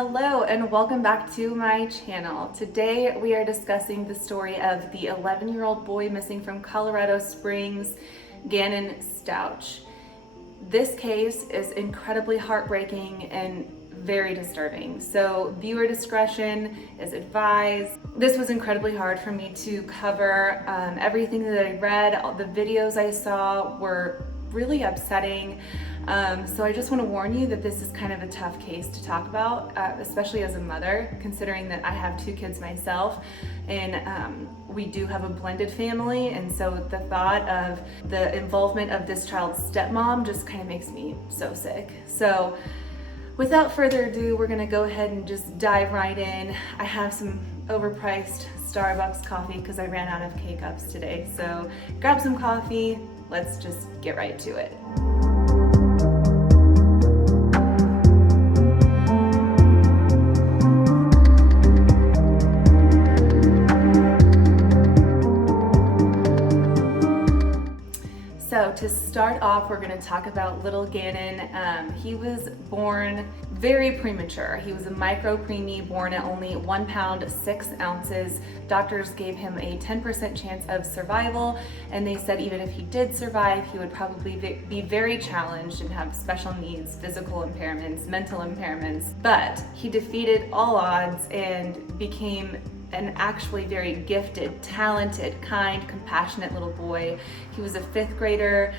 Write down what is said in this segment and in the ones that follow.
Hello and welcome back to my channel. Today we are discussing the story of the 11-year-old boy missing from Colorado Springs, Gannon Stauch. This case is incredibly heartbreaking and very disturbing, so viewer discretion is advised. This was incredibly hard for me to cover. Everything that I read, all the videos I saw were really upsetting. So I just want to warn you that this is kind of a tough case to talk about, especially as a mother, considering that I have two kids myself, and we do have a blended family, and so the thought of the involvement of this child's stepmom just kind of makes me so sick. So without further ado, we're going to go ahead and just dive right in. I have some overpriced Starbucks coffee because I ran out of K-Cups today, so grab some coffee. Let's just get right to it. So to start off, we're going to talk about little Gannon. He was born very premature. He was a micro-preemie born at only 1 pound 6 ounces. Doctors gave him a 10% chance of survival, and they said even if he did survive, he would probably be very challenged and have special needs, physical impairments, mental impairments. But he defeated all odds and became an actually very gifted, talented, kind, compassionate little boy. He was a 5th grader.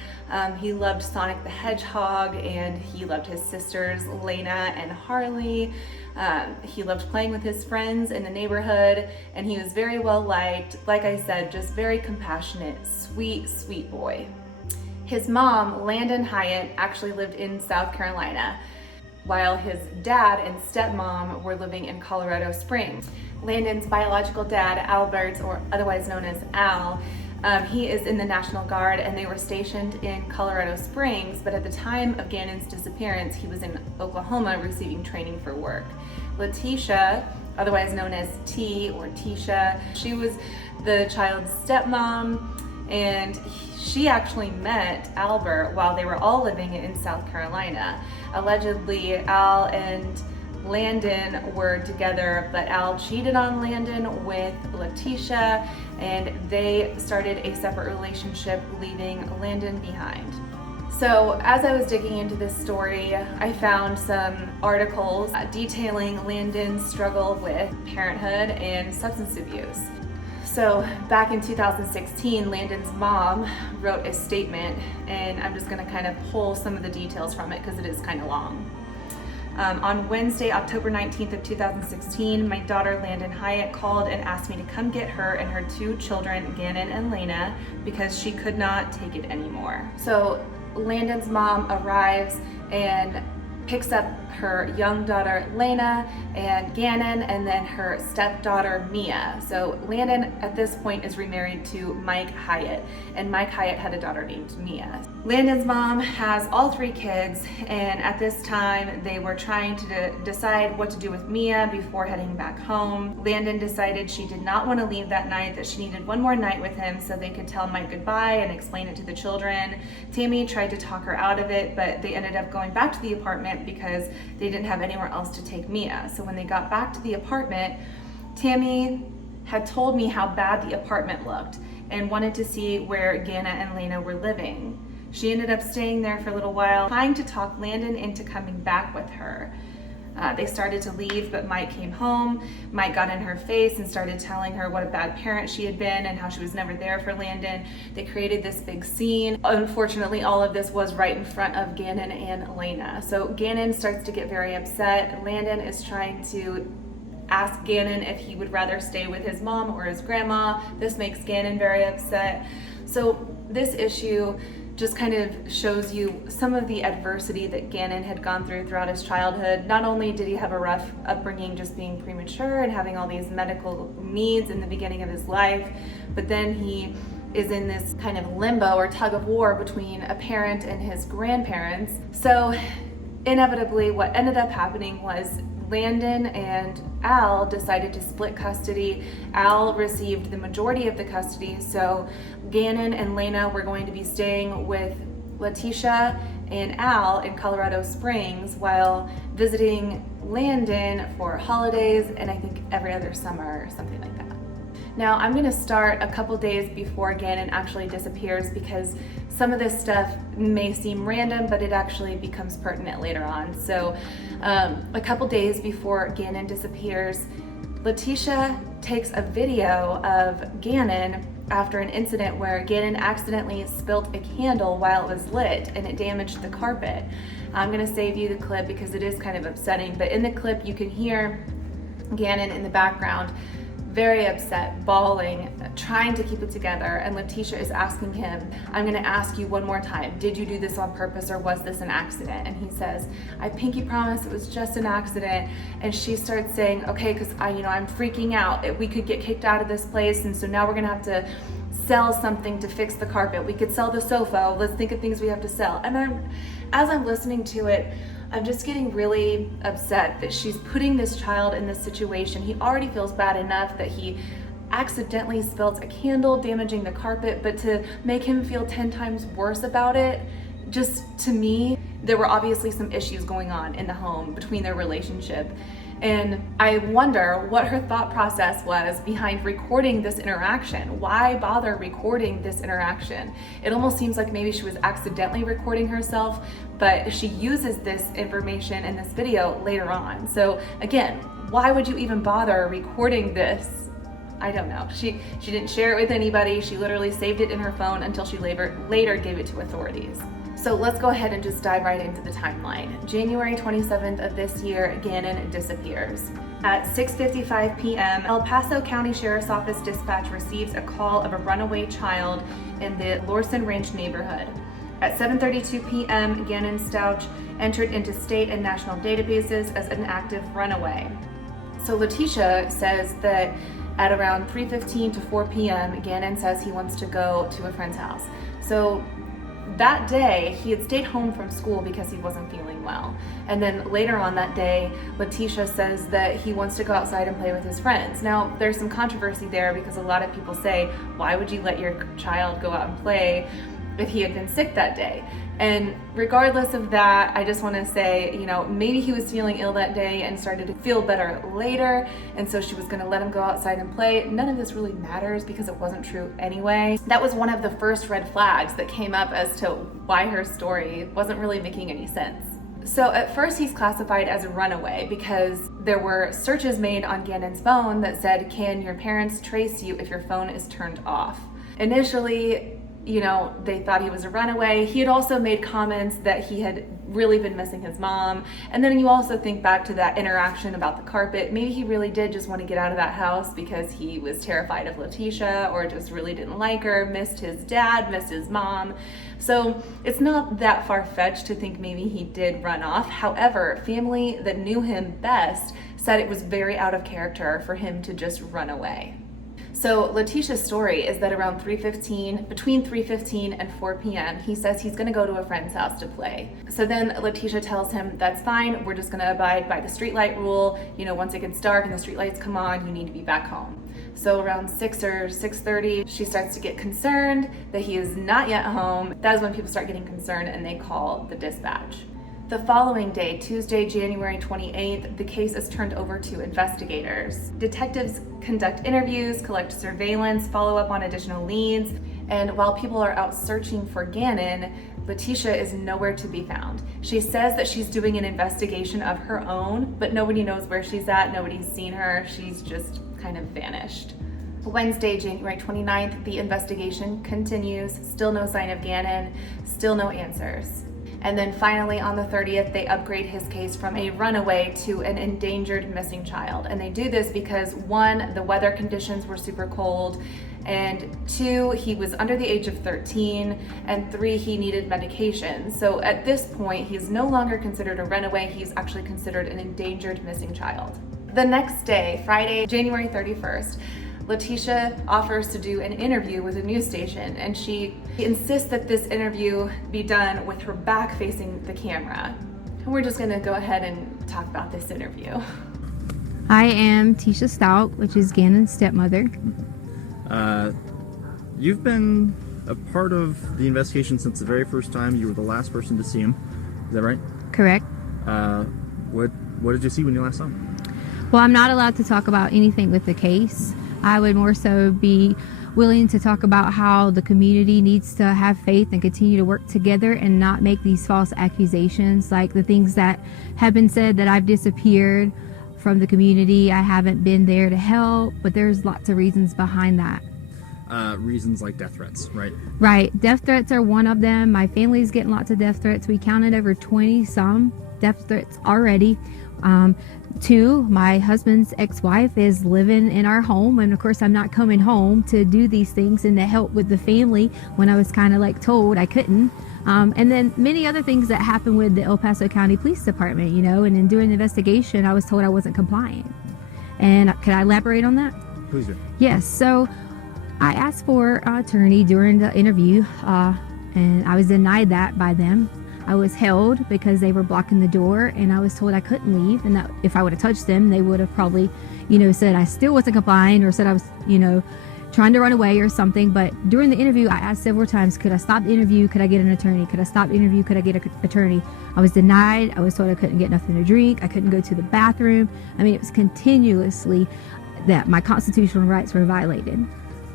He loved Sonic the Hedgehog, and he loved his sisters, Lena and Harley. He loved playing with his friends in the neighborhood, and he was very well liked. Like I said, just very compassionate, sweet, sweet boy. His mom, Landon Hyatt, actually lived in South Carolina, while his dad and stepmom were living in Colorado Springs. Landon's biological dad, Albert, or otherwise known as Al, he is in the National Guard, and they were stationed in Colorado Springs, but at the time of Gannon's disappearance, he was in Oklahoma receiving training for work. Letecia, otherwise known as T or Tisha, she was the child's stepmom, and she actually met Albert while they were all living in South Carolina. Allegedly, Al and Landon were together, but Al cheated on Landon with Letecia, and they started a separate relationship, leaving Landon behind. So as I was digging into this story, I found some articles detailing Landon's struggle with parenthood and substance abuse. So back in 2016, Landon's mom wrote a statement, and I'm just going to kind of pull some of the details from it because it is kind of long. On Wednesday, October 19th of 2016, my daughter Landon Hyatt called and asked me to come get her and her 2 children, Gannon and Lena, because she could not take it anymore. So Landon's mom arrives and picks up her young daughter Lena and Gannon, and then her stepdaughter Mia. So Landon at this point is remarried to Mike Hyatt, and Mike Hyatt had a daughter named Mia. Landon's mom has all 3 kids, and at this time they were trying to decide what to do with Mia before heading back home. Landon decided she did not want to leave that night, that she needed one more night with him so they could tell Mike goodbye and explain it to the children. Tammy tried to talk her out of it, but they ended up going back to the apartment because they didn't have anywhere else to take Mia. So when they got back to the apartment, Tammy had told me how bad the apartment looked and wanted to see where Ganna and Lena were living. She ended up staying there for a little while, trying to talk Landon into coming back with her. They started to leave, but Mike came home. Mike got in her face and started telling her what a bad parent she had been and how she was never there for Landon. They created this big scene. Unfortunately, all of this was right in front of Gannon and Lena. So Gannon starts to get very upset. Landon is trying to ask Gannon if he would rather stay with his mom or his grandma. This makes Gannon very upset. So this issue just kind of shows you some of the adversity that Gannon had gone through throughout his childhood. Not only did he have a rough upbringing just being premature and having all these medical needs in the beginning of his life, but then he is in this kind of limbo or tug of war between a parent and his grandparents. So inevitably what ended up happening was Landon and Al decided to split custody. Al received the majority of the custody, so Gannon and Lena were going to be staying with Letecia and Al in Colorado Springs, while visiting Landon for holidays, and I think every other summer or something like that. Now I'm gonna start a couple days before Gannon actually disappears, because some of this stuff may seem random, but it actually becomes pertinent later on. So a couple days before Gannon disappears, Letecia takes a video of Gannon after an incident where Gannon accidentally spilt a candle while it was lit and it damaged the carpet. I'm gonna save you the clip because it is kind of upsetting, but in the clip you can hear Gannon in the background very upset, bawling, trying to keep it together, and Letecia is asking him, I'm gonna ask you one more time, did you do this on purpose or was this an accident? And he says, I pinky promise it was just an accident. And she starts saying, okay, because I'm freaking out. We could get kicked out of this place, and so now we're gonna have to sell something to fix the carpet. We could sell the sofa. Let's think of things we have to sell. And as I'm listening to it, I'm just getting really upset that she's putting this child in this situation. He already feels bad enough that he accidentally spilled a candle, damaging the carpet, but to make him feel 10 times worse about it, just to me, there were obviously some issues going on in the home between their relationship. And I wonder what her thought process was behind recording this interaction. Why bother recording this interaction? It almost seems like maybe she was accidentally recording herself, but she uses this information in this video later on. So again, why would you even bother recording this? I don't know. She didn't share it with anybody. She literally saved it in her phone until she later gave it to authorities. So let's go ahead and just dive right into the timeline. January 27th of this year, Gannon disappears. At 6:55 p.m., El Paso County Sheriff's Office dispatch receives a call of a runaway child in the Lorson Ranch neighborhood. At 7:32 p.m., Gannon Stauch entered into state and national databases as an active runaway. So Letecia says that at around 3:15 to 4 p.m., Gannon says he wants to go to a friend's house. So that day, he had stayed home from school because he wasn't feeling well. And then later on that day, Letecia says that he wants to go outside and play with his friends. Now, there's some controversy there because a lot of people say, why would you let your child go out and play if he had been sick that day? And regardless of that, I just want to say, maybe he was feeling ill that day and started to feel better later, and so she was going to let him go outside and play. None of this really matters because it wasn't true anyway. That was one of the first red flags that came up as to why her story wasn't really making any sense. So at first he's classified as a runaway because there were searches made on Gannon's phone that said, can your parents trace you if your phone is turned off? Initially, they thought he was a runaway. He had also made comments that he had really been missing his mom. And then you also think back to that interaction about the carpet. Maybe he really did just want to get out of that house because he was terrified of Letecia, or just really didn't like her, missed his dad, missed his mom. So it's not that far-fetched to think maybe he did run off. However, family that knew him best said it was very out of character for him to just run away. So Letecia's story is that around between 3:15 and 4 p.m., he says he's gonna go to a friend's house to play. So then Letecia tells him, that's fine, we're just gonna abide by the streetlight rule. Once it gets dark and the streetlights come on, you need to be back home. So around 6 or 6:30, she starts to get concerned that he is not yet home. That is when people start getting concerned and they call the dispatch. The following day, Tuesday, January 28th, the case is turned over to investigators. Detectives conduct interviews, collect surveillance, follow up on additional leads, and while people are out searching for Gannon, Letecia is nowhere to be found. She says that she's doing an investigation of her own, but nobody knows where she's at, nobody's seen her, she's just kind of vanished. Wednesday, January 29th, the investigation continues, still no sign of Gannon, still no answers. And then finally on the 30th, they upgrade his case from a runaway to an endangered missing child. And they do this because 1, the weather conditions were super cold, and 2, he was under the age of 13, and 3, he needed medication. So at this point, he's no longer considered a runaway, he's actually considered an endangered missing child. The next day, Friday, January 31st, Letecia offers to do an interview with a news station, and she insists that this interview be done with her back facing the camera. And we're just gonna go ahead and talk about this interview. I am Letecia Stauch, which is Gannon's stepmother. You've been a part of the investigation since the very first time. You were the last person to see him. Is that right? Correct. What What did you see when you last saw him? Well, I'm not allowed to talk about anything with the case. I would more so be willing to talk about how the community needs to have faith and continue to work together and not make these false accusations, like the things that have been said that I've disappeared from the community. I haven't been there to help, but there's lots of reasons behind that. Reasons like death threats, right? Right. Death threats are one of them. My family's getting lots of death threats. We counted over 20 some death threats already. Two, my husband's ex-wife is living in our home, and of course I'm not coming home to do these things and to help with the family when I was kind of like told I couldn't. And then many other things that happened with the El Paso County Police Department, you know, and in doing the investigation I was told I wasn't compliant. And could I elaborate on that? Please do. Yes. So I asked for an attorney during the interview, and I was denied that by them. I was held because they were blocking the door, and I was told I couldn't leave, and that if I would have touched them, they would have probably, you know, said I still wasn't complying, or said I was, you know, trying to run away or something. But during the interview, I asked several times, could I stop the interview? Could I get an attorney? Could I stop the interview? Could I get an attorney? I was denied. I was told I couldn't get nothing to drink. I couldn't go to the bathroom. I mean, it was continuously that my constitutional rights were violated.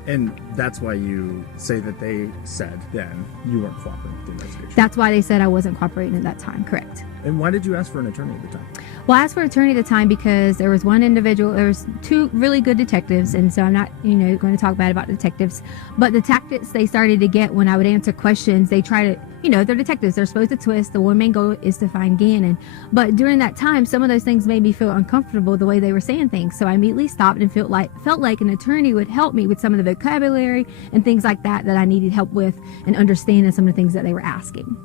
And that's why you say that they said then you weren't cooperating with the investigation. That's why they said I wasn't cooperating at that time, correct. And why did you ask for an attorney at the time? Well, I asked for an attorney at the time because there was one individual, there was two really good detectives, and so I'm not, you know, going to talk bad about detectives, but the tactics they started to get when I would answer questions, they try to, you know, they're detectives, they're supposed to twist. The one main goal is to find Gannon. But during that time, some of those things made me feel uncomfortable the way they were saying things. So I immediately stopped and felt like an attorney would help me with some of the vocabulary and things like that I needed help with, and understanding some of the things that they were asking.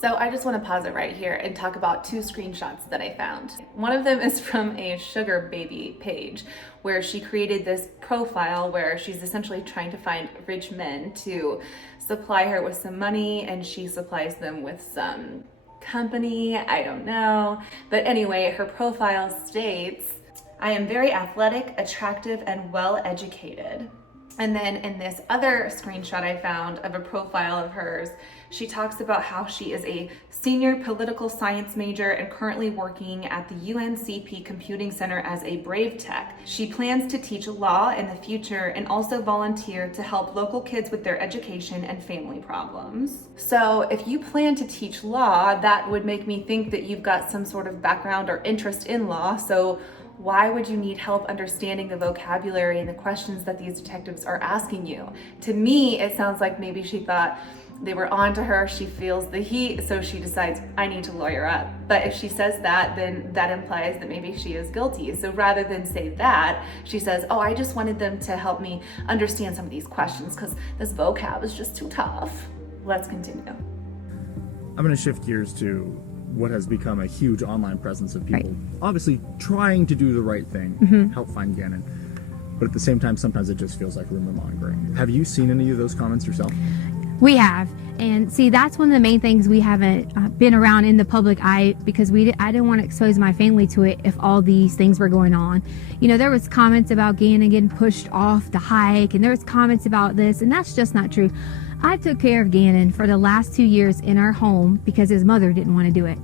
So I just want to pause it right here and talk about two screenshots that I found. One of them is from a sugar baby page where she created this profile where she's essentially trying to find rich men to supply her with some money, and she supplies them with some company, I don't know. But anyway, her profile states, I am very athletic, attractive, and well educated. And then in this other screenshot I found of a profile of hers, she talks about how she is a senior political science major and currently working at the UNCP Computing Center as a Brave Tech. She plans to teach law in the future and also volunteer to help local kids with their education and family problems. So if you plan to teach law, that would make me think that you've got some sort of background or interest in law. So why would you need help understanding the vocabulary and the questions that these detectives are asking you? To me, it sounds like maybe she thought they were on to her, she feels the heat, so she decides, I need to lawyer up. But if she says that, then that implies that maybe she is guilty. So rather than say that, she says, oh, I just wanted them to help me understand some of these questions because this vocab is just too tough. Let's continue. I'm going to shift gears to what has become a huge online presence of people obviously trying to do the right thing, help find Gannon. But at the same time, sometimes it just feels like rumor mongering. Have you seen any of those comments yourself? We have. And see, that's one of the main things we haven't been around in the public eye, because I didn't want to expose my family to it if all these things were going on. You know, there was comments about Gannon getting pushed off the hike, and there was comments about this, and that's just not true. I took care of Gannon for the last 2 years in our home because his mother didn't want to do it.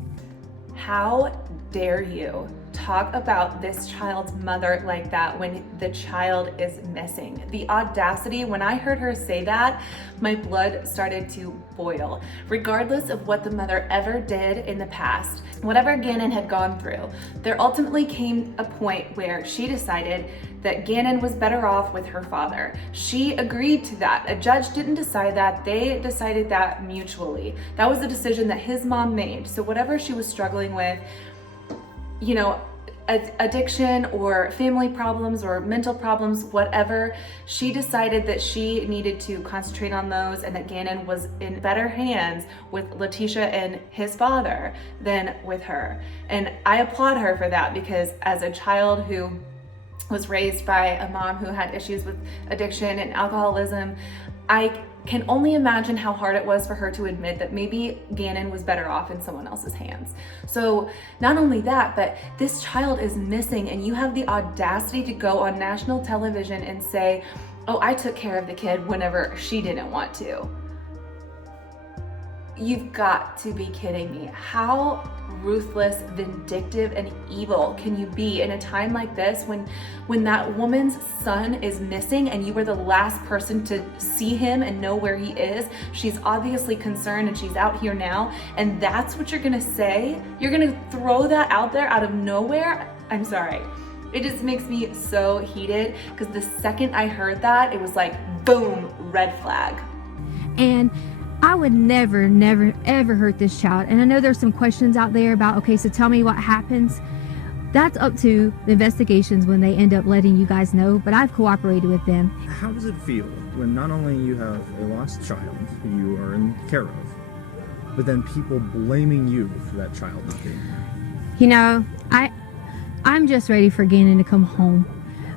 How dare you talk about this child's mother like that when the child is missing? The audacity, when I heard her say that, my blood started to boil. Regardless of what the mother ever did in the past, whatever Gannon had gone through, there ultimately came a point where she decided that Gannon was better off with her father. She agreed to that. A judge didn't decide that, they decided that mutually. That was a decision that his mom made. So whatever she was struggling with, you know, addiction or family problems or mental problems, whatever, she decided that she needed to concentrate on those, and that Gannon was in better hands with Letecia and his father than with her. And I applaud her for that, because as a child who was raised by a mom who had issues with addiction and alcoholism, I can only imagine how hard it was for her to admit that maybe Gannon was better off in someone else's hands. So not only that, but this child is missing, and you have the audacity to go on national television and say, oh, I took care of the kid whenever she didn't want to. You've got to be kidding me. How ruthless, vindictive, and evil can you be in a time like this when that woman's son is missing and you were the last person to see him and know where he is? She's obviously concerned and she's out here now, and that's what you're gonna say? You're gonna throw that out there out of nowhere? I'm sorry. It just makes me so heated because the second I heard that, it was like, boom, red flag. And I would never, ever hurt this child. And I know there's some questions out there about, okay, so tell me what happens. That's up to the investigations when they end up letting you guys know, but I've cooperated with them. How does it feel when not only you have a lost child who you are in care of, but then people blaming you for that child not being there? You know, I'm just ready for Gannon to come home.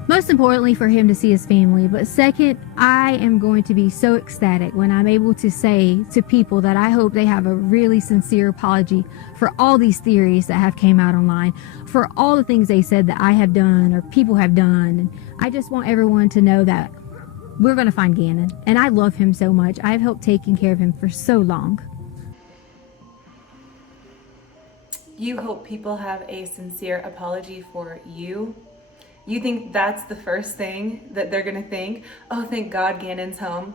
Most importantly, for him to see his family. But second, I am going to be so ecstatic when I'm able to say to people that I hope they have a really sincere apology for all these theories that have came out online, for all the things they said that I have done or people have done. And I just want everyone to know that we're going to find Gannon. And I love him so much. I've helped taking care of him for so long. You hope people have a sincere apology for you? You think that's the first thing that they're gonna think? Oh, thank God Gannon's home.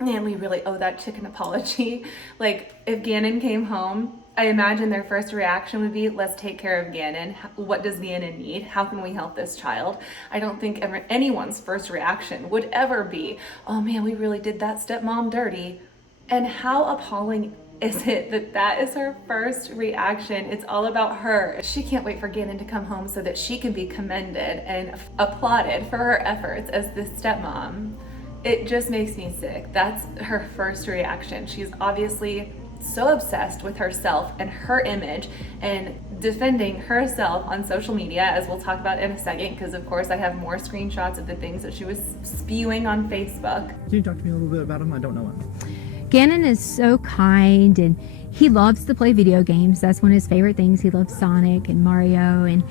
Man, we really owe that chick an apology. Like, if Gannon came home, I imagine their first reaction would be, let's take care of Gannon. What does Gannon need? How can we help this child? I don't think anyone's first reaction would ever be, oh man, we really did that stepmom dirty. And how appalling is it that that is her first reaction? It's all about her. She can't wait for Gannon to come home so that she can be commended and applauded for her efforts as this stepmom. It just makes me sick. That's her first reaction. She's obviously so obsessed with herself and her image and defending herself on social media, as we'll talk about in a second, because of course I have more screenshots of the things that she was spewing on Facebook. Can you talk to me a little bit about him? I don't know him. Gannon is so kind and he loves to play video games. That's one of his favorite things. He loves Sonic and Mario, and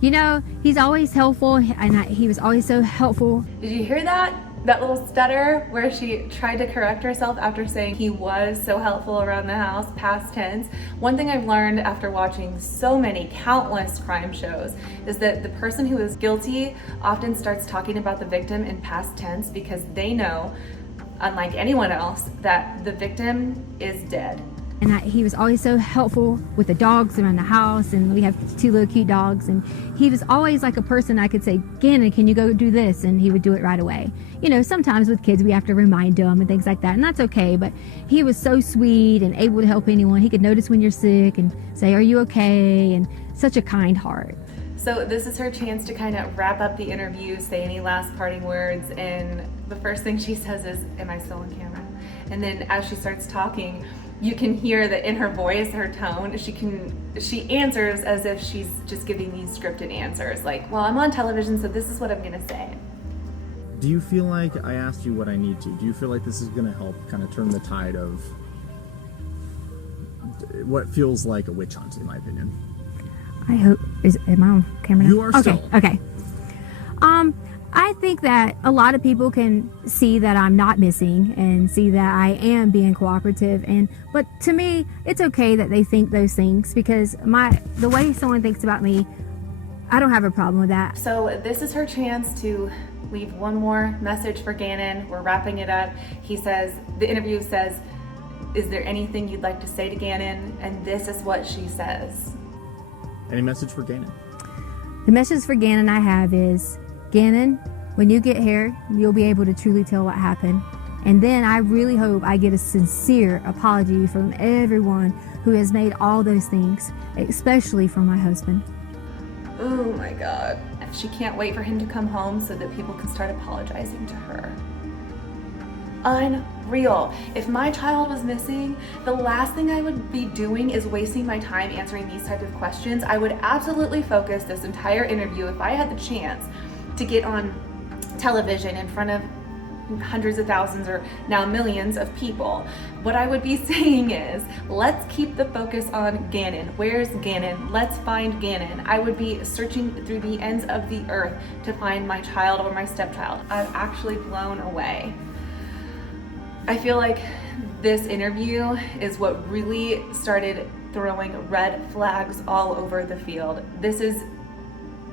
you know, he's always helpful, and he was always so helpful. Did you hear that? That little stutter where she tried to correct herself after saying he was so helpful around the house, past tense. One thing I've learned after watching so many countless crime shows is that the person who is guilty often starts talking about the victim in past tense because they know, unlike anyone else, that the victim is dead. And he was always so helpful with the dogs around the house, and we have 2 little cute dogs, and he was always like a person I could say, Gannon, can you go do this? And he would do it right away. You know, sometimes with kids we have to remind them and things like that, and that's okay, but he was so sweet and able to help anyone. He could notice when you're sick and say, are you okay? And such a kind heart. So this is her chance to kind of wrap up the interview, say any last parting words, and the first thing she says is, am I still on camera? And then as she starts talking, you can hear that in her voice, her tone, she answers as if she's just giving these scripted answers, like, well, I'm on television, so this is what I'm gonna say. Do you feel like I asked you what I need to? Do you feel like this is gonna help kind of turn the tide of what feels like a witch hunt, in my opinion? I hope, am I on camera now? You are still. Okay. I think that a lot of people can see that I'm not missing and see that I am being cooperative, but to me, it's okay that they think those things, because the way someone thinks about me, I don't have a problem with that. So this is her chance to leave one more message for Gannon. We're wrapping it up. The interview says, is there anything you'd like to say to Gannon? And this is what she says. Any message for Gannon? The message for Gannon I have is, Gannon, when you get here, you'll be able to truly tell what happened. And then I really hope I get a sincere apology from everyone who has made all those things, especially from my husband. Oh my God. She can't wait for him to come home so that people can start apologizing to her. Unreal. If my child was missing, the last thing I would be doing is wasting my time answering these types of questions. I would absolutely focus this entire interview, if I had the chance to get on television in front of hundreds of thousands or now millions of people, what I would be saying is, let's keep the focus on Gannon. Where's Gannon? Let's find Gannon. I would be searching through the ends of the earth to find my child or my stepchild. I'm actually blown away. I feel like this interview is what really started throwing red flags all over the field. This is,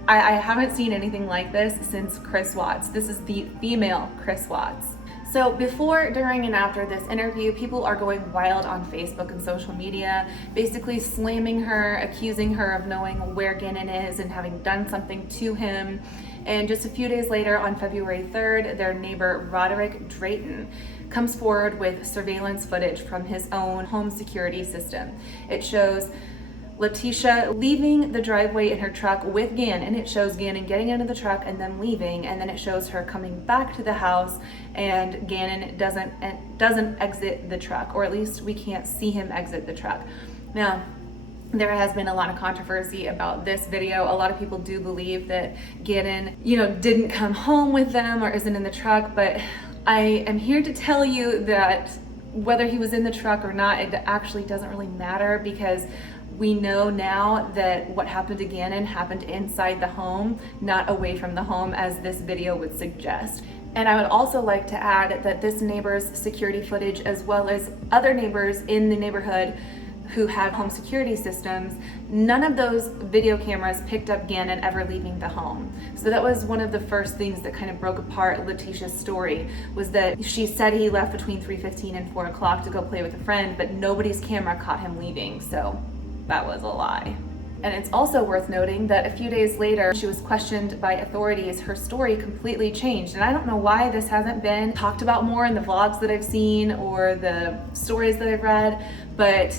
I haven't seen anything like this since Chris Watts. This is the female Chris Watts. So before, during, and after this interview, people are going wild on Facebook and social media, basically slamming her, accusing her of knowing where Gannon is and having done something to him. And just a few days later, on February 3rd, their neighbor Roderick Drayton comes forward with surveillance footage from his own home security system. It shows Letecia leaving the driveway in her truck with Gannon. It shows Gannon getting into the truck and then leaving, and then it shows her coming back to the house, and Gannon doesn't exit the truck, or at least we can't see him exit the truck. Now, there has been a lot of controversy about this video. A lot of people do believe that Gannon, didn't come home with them or isn't in the truck, but I am here to tell you that whether he was in the truck or not, it actually doesn't really matter, because we know now that what happened to Gannon happened inside the home, not away from the home, as this video would suggest. And I would also like to add that this neighbor's security footage, as well as other neighbors in the neighborhood who have home security systems, none of those video cameras picked up Gannon ever leaving the home. So that was one of the first things that kind of broke apart Letecia's story, was that she said he left between 3:15 and 4 o'clock to go play with a friend, but nobody's camera caught him leaving. So that was a lie. And it's also worth noting that a few days later, she was questioned by authorities. Her story completely changed. And I don't know why this hasn't been talked about more in the vlogs that I've seen or the stories that I've read, but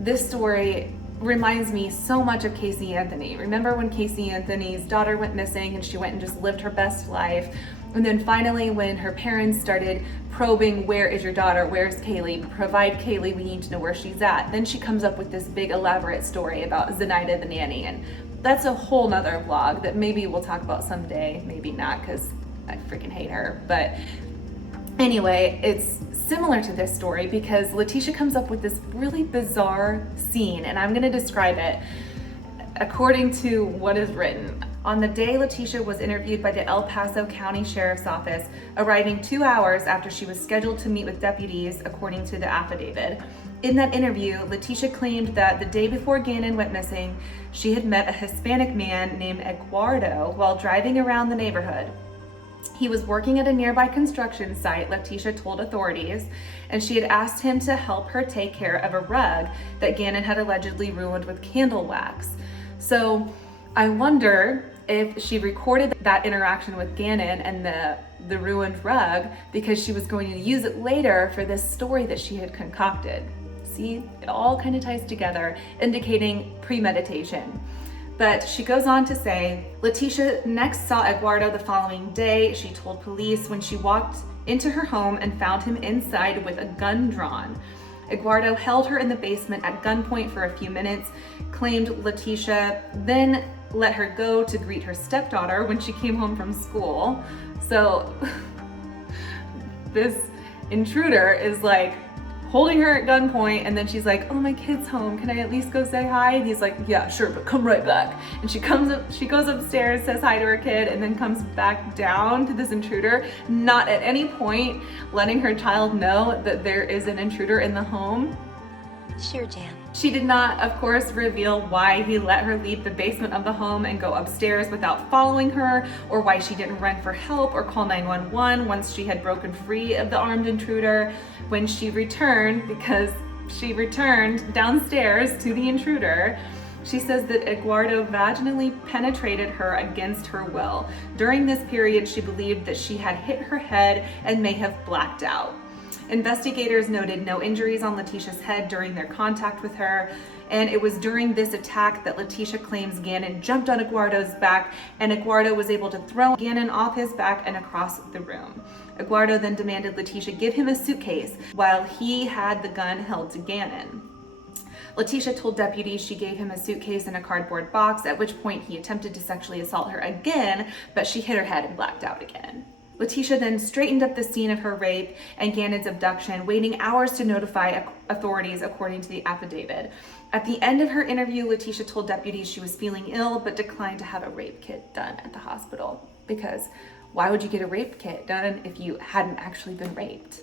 this story reminds me so much of Casey Anthony. Remember when Casey Anthony's daughter went missing and she went and just lived her best life? And then finally, when her parents started probing, where is your daughter? Where's Kaylee? Provide Kaylee, we need to know where she's at. Then she comes up with this big elaborate story about Zenaida the nanny. And that's a whole nother vlog that maybe we'll talk about someday, maybe not, because I freaking hate her. But anyway, it's similar to this story because Letecia comes up with this really bizarre scene, and I'm gonna describe it according to what is written. On the day Letecia was interviewed by the El Paso County Sheriff's Office, arriving 2 hours after she was scheduled to meet with deputies, according to the affidavit. In that interview, Letecia claimed that the day before Gannon went missing, she had met a Hispanic man named Eduardo while driving around the neighborhood. He was working at a nearby construction site, Letecia told authorities, and she had asked him to help her take care of a rug that Gannon had allegedly ruined with candle wax. So I wonder if she recorded that interaction with Gannon and the ruined rug because she was going to use it later for this story that she had concocted. See, it all kind of ties together, indicating premeditation. But she goes on to say, Letecia next saw Eduardo the following day. She told police when she walked into her home and found him inside with a gun drawn. Eduardo held her in the basement at gunpoint for a few minutes, claimed Letecia then let her go to greet her stepdaughter when she came home from school. So this intruder is like holding her at gunpoint, and then she's like, oh, my kid's home, can I at least go say hi? And he's like, yeah, sure, but come right back. And she goes upstairs, says hi to her kid, and then comes back down to this intruder, not at any point letting her child know that there is an intruder in the home. Sure, Jan. She did not, of course, reveal why he let her leave the basement of the home and go upstairs without following her, or why she didn't run for help or call 911 once she had broken free of the armed intruder. When she returned, because she returned downstairs to the intruder, she says that Eduardo vaginally penetrated her against her will. During this period, she believed that she had hit her head and may have blacked out. Investigators noted no injuries on Letecia's head during their contact with her, and it was during this attack that Letecia claims Gannon jumped on Eduardo's back, and Eduardo was able to throw Gannon off his back and across the room. Eduardo then demanded Letecia give him a suitcase while he had the gun held to Gannon. Letecia told deputies she gave him a suitcase and a cardboard box, at which point he attempted to sexually assault her again, but she hit her head and blacked out again. Letecia then straightened up the scene of her rape and Gannon's abduction, waiting hours to notify authorities, according to the affidavit. At the end of her interview, Letecia told deputies she was feeling ill but declined to have a rape kit done at the hospital. Because why would you get a rape kit done if you hadn't actually been raped?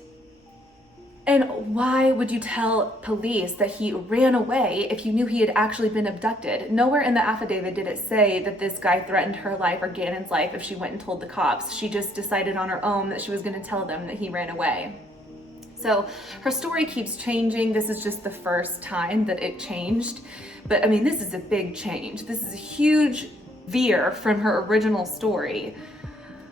And why would you tell police that he ran away if you knew he had actually been abducted? Nowhere in the affidavit did it say that this guy threatened her life or Gannon's life if she went and told the cops. She just decided on her own that she was going to tell them that he ran away. So her story keeps changing. This is just the first time that it changed. But I mean, this is a big change. This is a huge veer from her original story.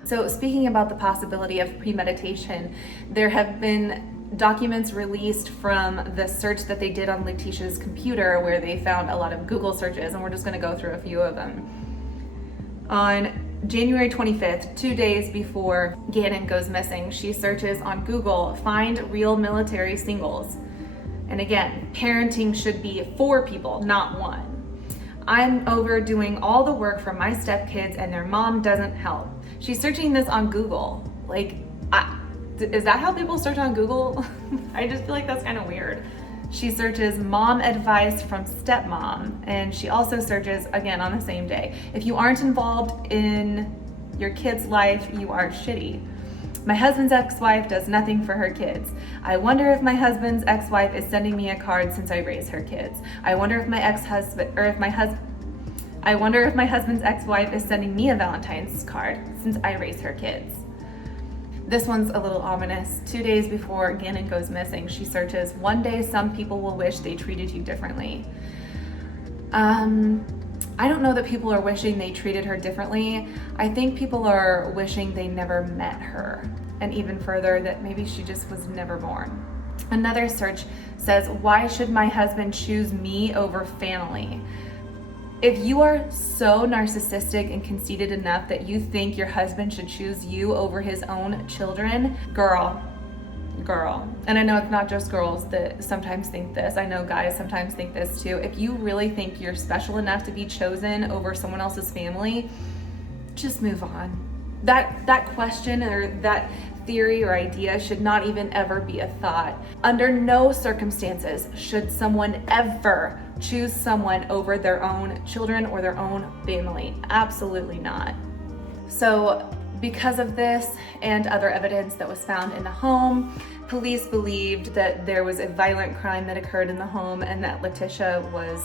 So speaking about the possibility of premeditation, there have been documents released from the search that they did on Letecia's computer where they found a lot of Google searches, and we're just going to go through a few of them. On January 25th, 2 days before Gannon goes missing, she searches on Google, "Find real military singles." And again, parenting should be 4 people, not 1. "I'm over doing all the work for my stepkids and their mom doesn't help." She's searching this on Google. Like, is that how people search on Google? I just feel like that's kind of weird. She searches mom advice from stepmom, and she also searches, again on the same day, "If you aren't involved in your kid's life, you are shitty. My husband's ex-wife does nothing for her kids. I wonder if my husband's ex-wife is sending me a card since I raised her kids. I wonder if my husband's ex-wife is sending me a Valentine's card since I raised her kids." This one's a little ominous. 2 days before Gannon goes missing, she searches, "One day some people will wish they treated you differently." I don't know that people are wishing they treated her differently. I think people are wishing they never met her. And even further, that maybe she just was never born. Another search says, "Why should my husband choose me over family?" If you are so narcissistic and conceited enough that you think your husband should choose you over his own children, girl. And I know it's not just girls that sometimes think this. I know guys sometimes think this too. If you really think you're special enough to be chosen over someone else's family, just move on. That question or that theory or idea should not even ever be a thought. Under no circumstances should someone ever choose someone over their own children or their own family. Absolutely not. So because of this and other evidence that was found in the home, police believed that there was a violent crime that occurred in the home and that Letecia was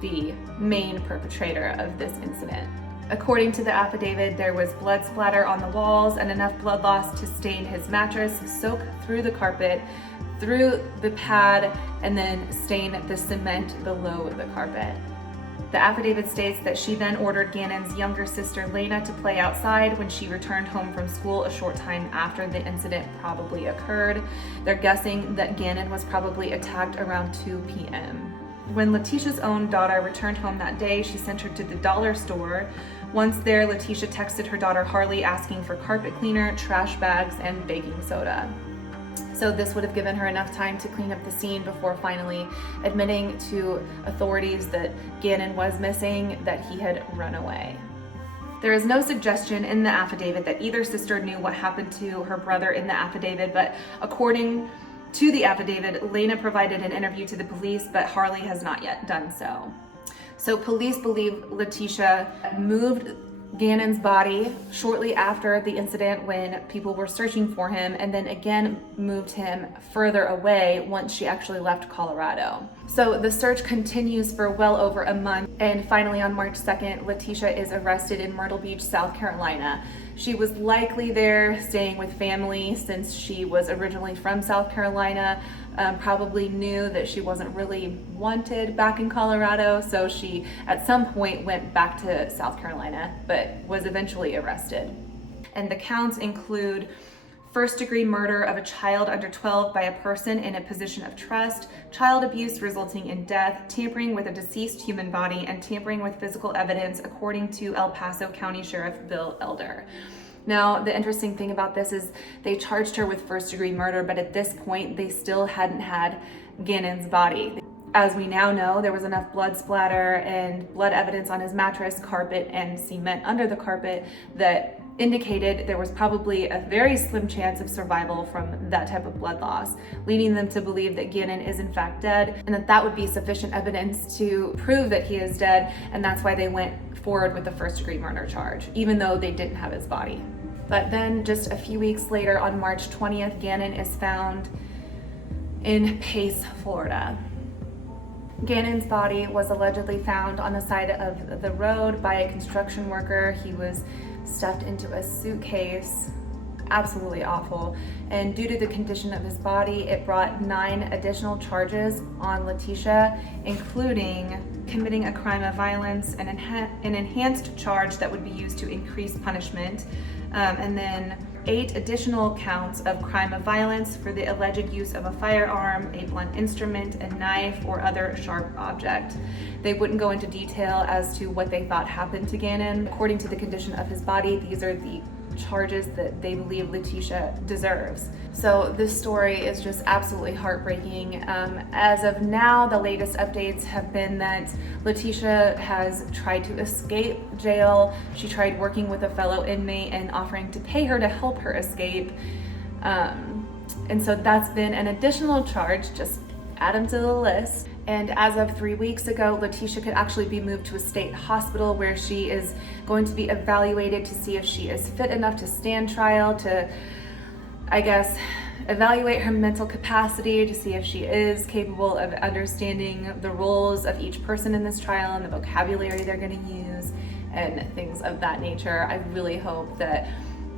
the main perpetrator of this incident. According to the affidavit, there was blood splatter on the walls and enough blood loss to stain his mattress, soak through the carpet, through the pad, and then stain the cement below the carpet. The affidavit states that she then ordered Gannon's younger sister Lena to play outside when she returned home from school a short time after the incident probably occurred. They're guessing that Gannon was probably attacked around 2 p.m. When Letecia's own daughter returned home that day, she sent her to the dollar store. Once there, Letecia texted her daughter Harley asking for carpet cleaner, trash bags, and baking soda. So this would have given her enough time to clean up the scene before finally admitting to authorities that Gannon was missing, that he had run away. There is no suggestion in the affidavit that either sister knew what happened to her brother in the affidavit, but according to the affidavit, Lena provided an interview to the police, but Harley has not yet done so. So police believe Letecia moved Gannon's body shortly after the incident when people were searching for him, and then again moved him further away once she actually left Colorado. So the search continues for well over a month, and finally on March 2nd, Letecia is arrested in Myrtle Beach, South Carolina. She was likely there staying with family since she was originally from South Carolina, probably knew that she wasn't really wanted back in Colorado, so she at some point went back to South Carolina, but was eventually arrested. And the counts include first-degree murder of a child under 12 by a person in a position of trust, child abuse resulting in death, tampering with a deceased human body, and tampering with physical evidence, according to El Paso County Sheriff Bill Elder. Now, the interesting thing about this is they charged her with first-degree murder, but at this point, they still hadn't had Gannon's body. As we now know, there was enough blood splatter and blood evidence on his mattress, carpet, and cement under the carpet that indicated there was probably a very slim chance of survival from that type of blood loss, leading them to believe that Gannon is in fact dead, and that would be sufficient evidence to prove that he is dead, and that's why they went forward with the first-degree murder charge, even though they didn't have his body. But then just a few weeks later, on March 20th, Gannon is found in Pace, Florida. Gannon's body was allegedly found on the side of the road by a construction worker. He was stuffed into a suitcase. Absolutely awful. And due to the condition of his body, it brought 9 additional charges on Letecia, including committing a crime of violence, an enhanced charge that would be used to increase punishment, and then 8 additional counts of crime of violence for the alleged use of a firearm, a blunt instrument, a knife, or other sharp object. They wouldn't go into detail as to what they thought happened to Gannon. According to the condition of his body, these are the charges that they believe Letecia deserves. So this story is just absolutely heartbreaking. As of now, the latest updates have been that Letecia has tried to escape jail. She tried working with a fellow inmate and offering to pay her to help her escape. And so that's been an additional charge, just add them to the list. And as of 3 weeks ago, Letecia could actually be moved to a state hospital where she is going to be evaluated to see if she is fit enough to stand trial, to, I guess, evaluate her mental capacity, to see if she is capable of understanding the roles of each person in this trial and the vocabulary they're going to use and things of that nature. I really hope that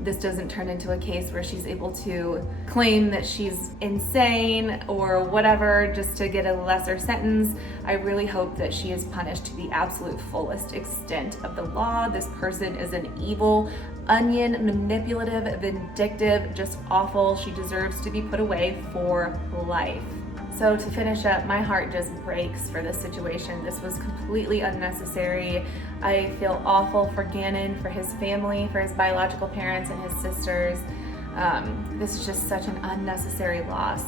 this doesn't turn into a case where she's able to claim that she's insane or whatever just to get a lesser sentence. I really hope that she is punished to the absolute fullest extent of the law. This person is an evil onion, manipulative, vindictive, just awful. She deserves to be put away for life. So to finish up, my heart just breaks for this situation. This was completely unnecessary. I feel awful for Gannon, for his family, for his biological parents and his sisters. This is just such an unnecessary loss,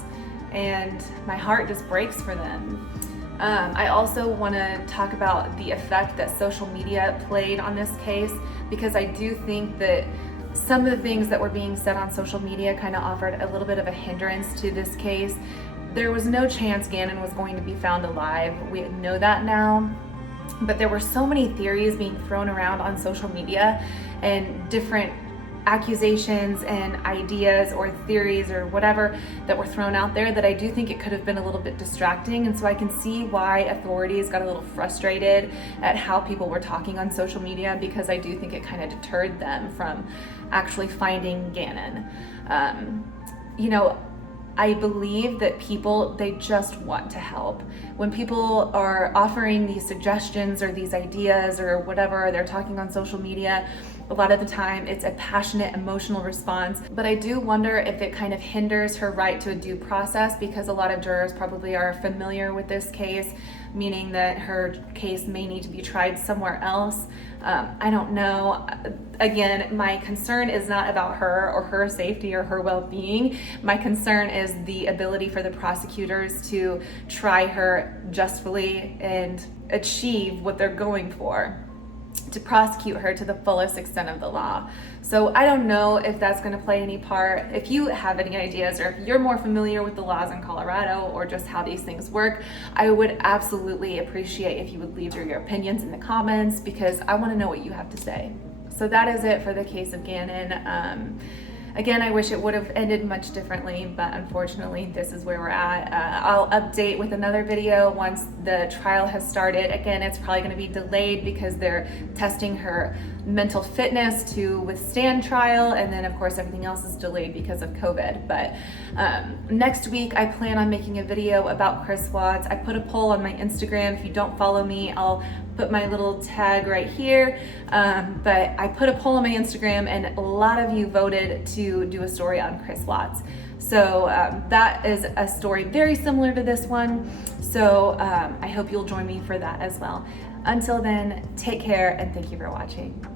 and my heart just breaks for them. I also want to talk about the effect that social media played on this case, because I do think that some of the things that were being said on social media kind of offered a little bit of a hindrance to this case. There was no chance Gannon was going to be found alive. We know that now. But there were so many theories being thrown around on social media and different accusations and ideas or theories or whatever that were thrown out there that I do think it could have been a little bit distracting. And so I can see why authorities got a little frustrated at how people were talking on social media, because I do think it kind of deterred them from actually finding Gannon. I believe that people, they just want to help. When people are offering these suggestions or these ideas or whatever, they're talking on social media, a lot of the time it's a passionate, emotional response. But I do wonder if it kind of hinders her right to a due process, because a lot of jurors probably are familiar with this case, meaning that her case may need to be tried somewhere else. I don't know. Again, my concern is not about her or her safety or her well-being. My concern is the ability for the prosecutors to try her justly and achieve what they're going for, to prosecute her to the fullest extent of the law. So I don't know if that's going to play any part. If you have any ideas, or if you're more familiar with the laws in Colorado or just how these things work, I would absolutely appreciate if you would leave your opinions in the comments, because I want to know what you have to say. So that is it for the case of Gannon. Again, I wish it would have ended much differently, but unfortunately, this is where we're at. I'll update with another video once the trial has started. Again, it's probably going to be delayed because they're testing her mental fitness to withstand trial, and then of course everything else is delayed because of COVID. But next week, I plan on making a video about Chris Watts. I put a poll on my Instagram. If you don't follow me, I'll put my little tag right here. But I put a poll on my Instagram, and a lot of you voted to do a story on Chris Watts. So that is a story very similar to this one. So I hope you'll join me for that as well. Until then, take care, and thank you for watching.